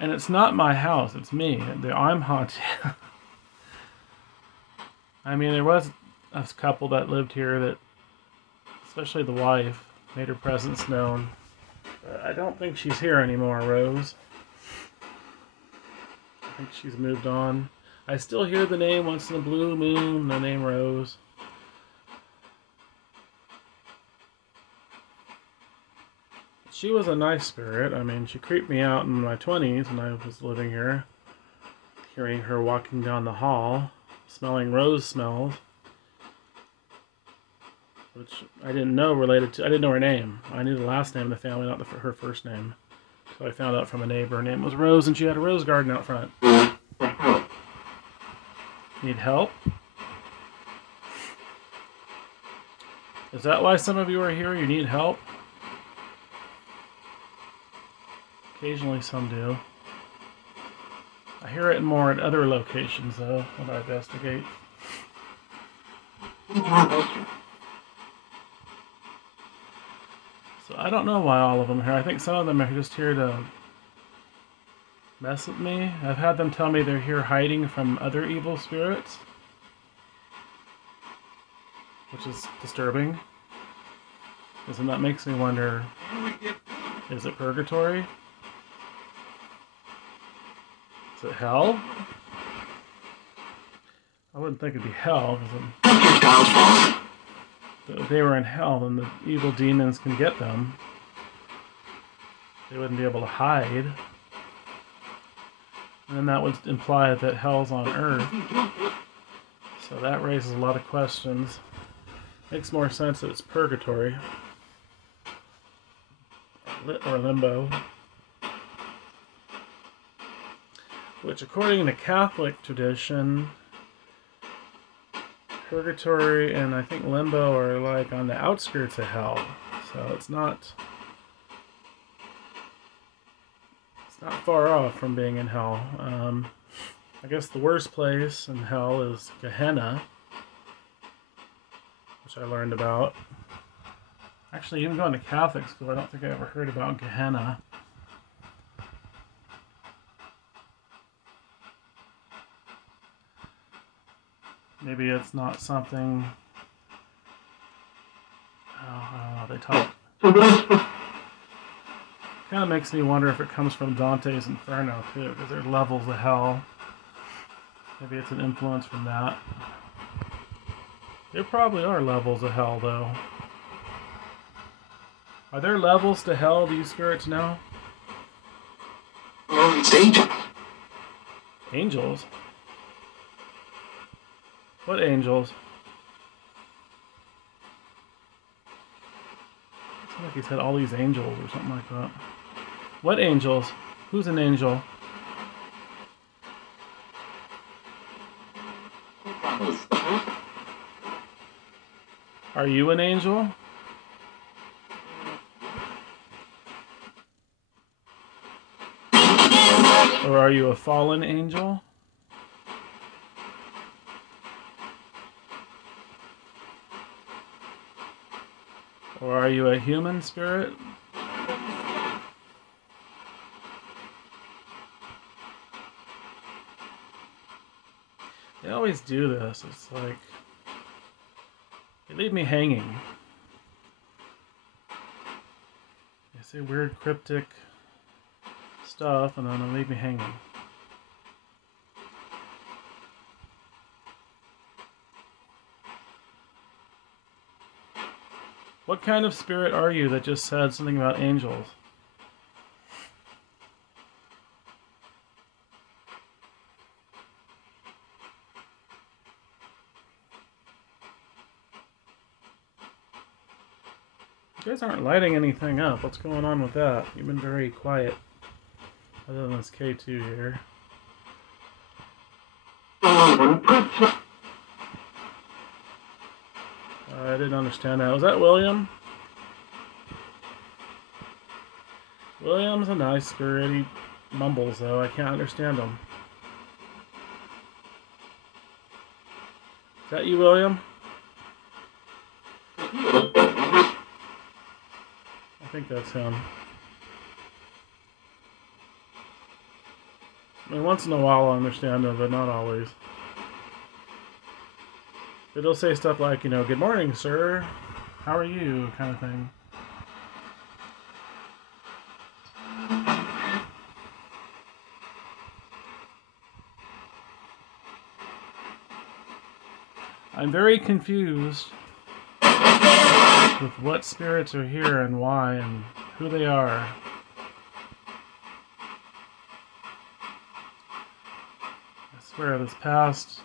And it's not my house, it's me. I'm haunted. I mean, there was a couple that lived here that, especially the wife, made her presence known. But I don't think she's here anymore, Rose. I think she's moved on. I still hear the name once in a blue moon, the name Rose. She was a nice spirit. I mean, she creeped me out in my 20s when I was living here. Hearing her walking down the hall, smelling rose smells, which I didn't know related to. I didn't know her name. I knew the last name of the family, not her first name. So I found out from a neighbor. Her name was Rose, and she had a rose garden out front. Need help? Is that why some of you are here? You need help? Occasionally some do. I hear it more at other locations, though, when I investigate. So I don't know why all of them are here. I think some of them are just here to mess with me. I've had them tell me they're here hiding from other evil spirits, which is disturbing. Because then that makes me wonder, is it purgatory? Is it hell? I wouldn't think it'd be hell, because if they were in hell, then the evil demons can get them. They wouldn't be able to hide. And then that would imply that hell's on earth. So that raises a lot of questions. Makes more sense that it's purgatory. Or limbo. Which, according to Catholic tradition, purgatory and I think limbo are like on the outskirts of hell. So it's not far off from being in hell. I guess the worst place in hell is Gehenna, which I learned about. Actually, even going to Catholic school, I don't think I ever heard about Gehenna. Maybe it's not something. They talk. Kind of makes me wonder if it comes from Dante's Inferno too, because there's levels of hell. Maybe it's an influence from that. There probably are levels of hell, though. Are there levels to hell? Do you spirits know? It's angels. Angels? What angels? It sounds like he said all these angels or something like that. What angels? Who's an angel? Are you an angel? Or are you a fallen angel? Or are you a human spirit? They always do this. It's like they leave me hanging. They say weird cryptic stuff and then they leave me hanging. What kind of spirit are you that just said something about angels? You guys aren't lighting anything up. What's going on with that? You've been very quiet. Other than this K2 here. I didn't understand that. Was that William? William's a nice spirit. He mumbles though. I can't understand him. Is that you, William? I think that's him. I mean, once in a while I'll understand them, but not always. It'll say stuff like, you know, good morning, sir. How are you? Kind of thing. I'm very confused with what spirits are here and why and who they are. I swear this past...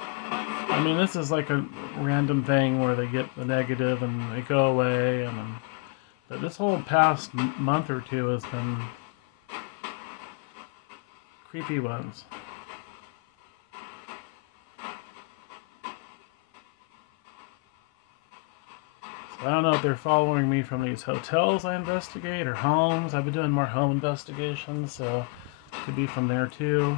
I mean, this is like a random thing where they get the negative and they go away. But this whole past month or two has been creepy ones. I don't know if they're following me from these hotels I investigate or homes. I've been doing more home investigations, so it could be from there too.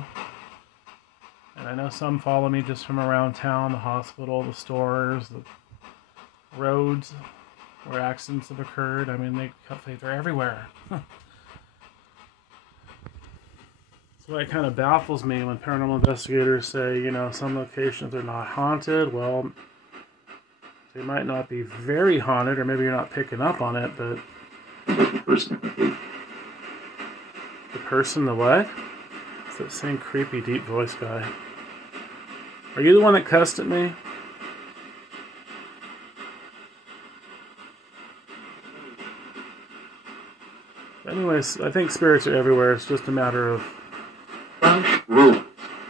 And I know some follow me just from around town, the hospital, the stores, the roads where accidents have occurred. I mean, they're everywhere. So that kind of baffles me when paranormal investigators say, you know, some locations are not haunted. Well, they might not be very haunted, or maybe you're not picking up on it, but... The person, the what? It's that same creepy deep voice guy. Are you the one that cussed at me? Anyways, I think spirits are everywhere. It's just a matter of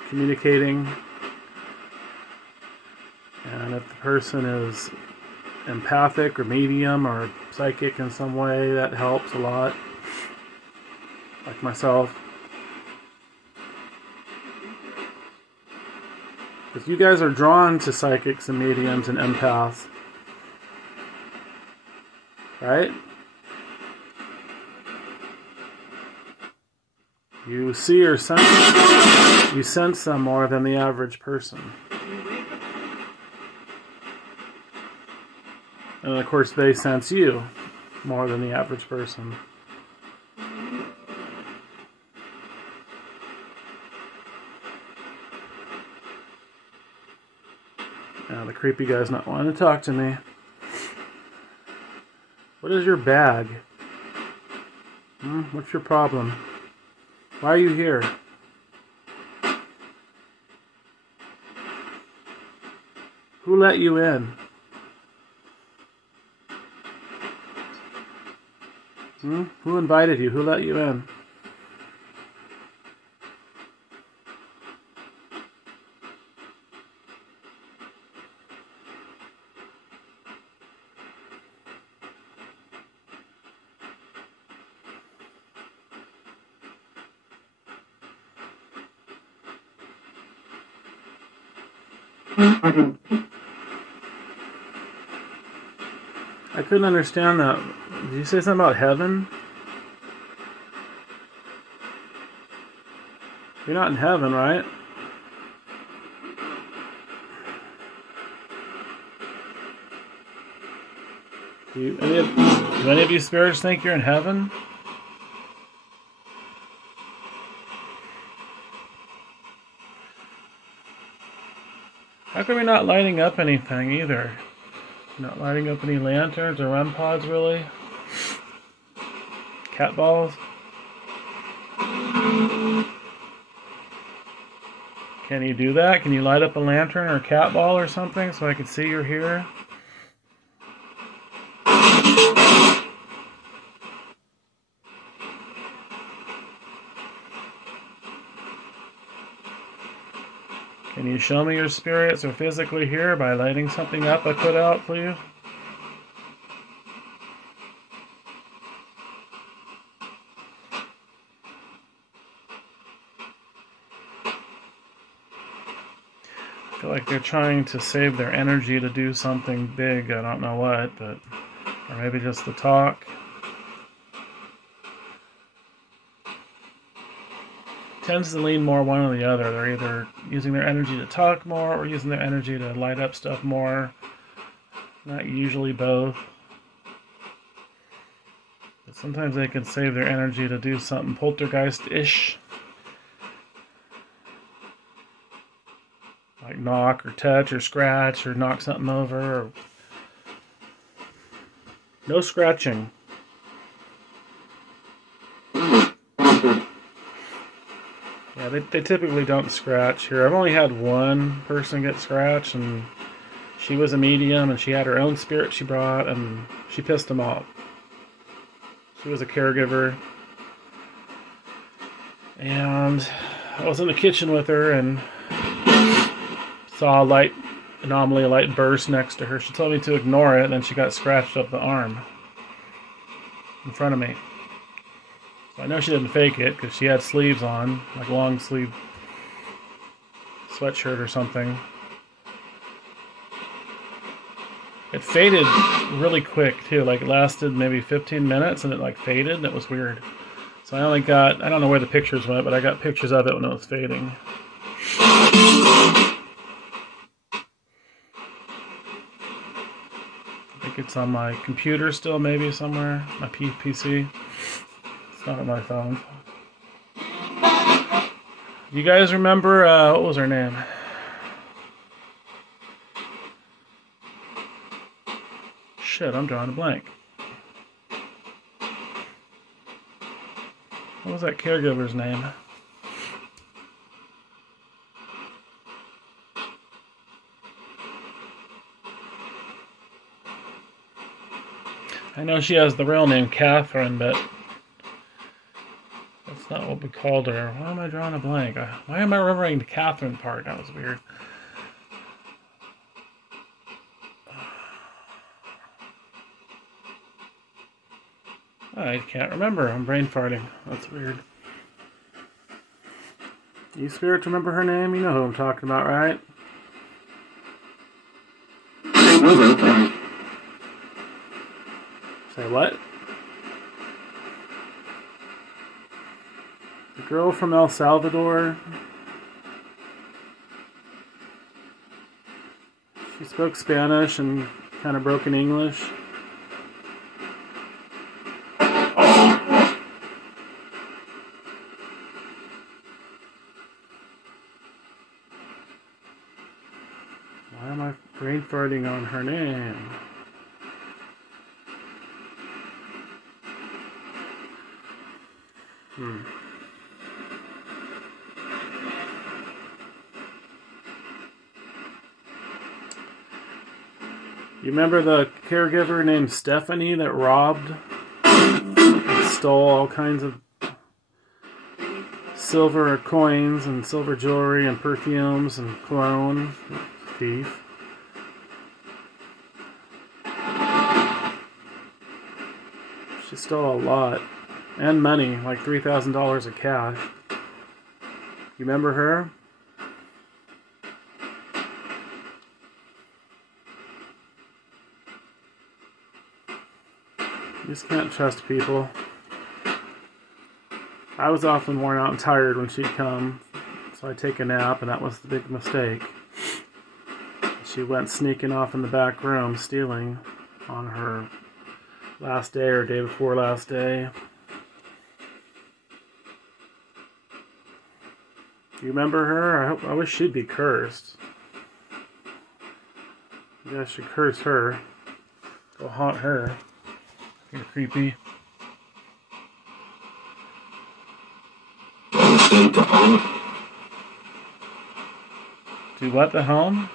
communicating. And if the person is empathic or medium or psychic in some way, that helps a lot. Like myself. Because you guys are drawn to psychics and mediums and empaths. Right? You see or sense, you sense them more than the average person. And of course they sense you more than the average person. Now the creepy guy's not wanting to talk to me. What is your bag? What's your problem? Why are you here? Who let you in? Who invited you? Who let you in? I couldn't understand that. Did you say something about heaven? You're not in heaven, right? Do any of you spirits think you're in heaven? How come you're not lighting up anything either? Not lighting up any lanterns or REM pods, really? Cat balls? Can you do that? Can you light up a lantern or a cat ball or something so I can see you're here? Can you show me your spirits are physically here by lighting something up I put out for you? I feel like they're trying to save their energy to do something big. I don't know what, but... Or maybe just to talk. Tends to lean more one or the other. They're either using their energy to talk more or using their energy to light up stuff more. Not usually both. But sometimes they can save their energy to do something poltergeist-ish. like knock or touch or scratch or knock something over. Or... No scratching. Yeah, they typically don't scratch here. I've only had one person get scratched, and she was a medium, and she had her own spirit she brought, and she pissed them off. She was a caregiver. And I was in the kitchen with her and saw a light anomaly, a light burst next to her. She told me to ignore it, and then she got scratched up the arm in front of me. So I know she didn't fake it because she had sleeves on, like long sleeve sweatshirt or something. It faded really quick too, like it lasted maybe 15 minutes and it like faded, and it was weird. So I only got, I don't know where the pictures went, but I got pictures of it when it was fading. I think it's on my computer still, maybe somewhere, my PC. It's not on my phone. You guys remember, what was her name? Shit, I'm drawing a blank. What was that caregiver's name? I know she has the real name Catherine, but that's not what we called her. Why am I drawing a blank? Why am I remembering the Catherine part? That was weird. I can't remember. I'm brain farting. That's weird. You spirits remember her name? You know who I'm talking about, right? Say what? The girl from El Salvador. She spoke Spanish and kind of broken English. Why am I brain farting on her name? You remember the caregiver named Stephanie that robbed and stole all kinds of silver coins and silver jewelry and perfumes and cologne? Thief. She stole a lot. And money, like $3,000 of cash. You remember her? You just can't trust people. I was often worn out and tired when she'd come, so I'd take a nap, and that was the big mistake. She went sneaking off in the back room, stealing on her last day or day before last day. Do you remember her? I wish she'd be cursed. Maybe I should curse her. Go haunt her. You're creepy. Do what, the home?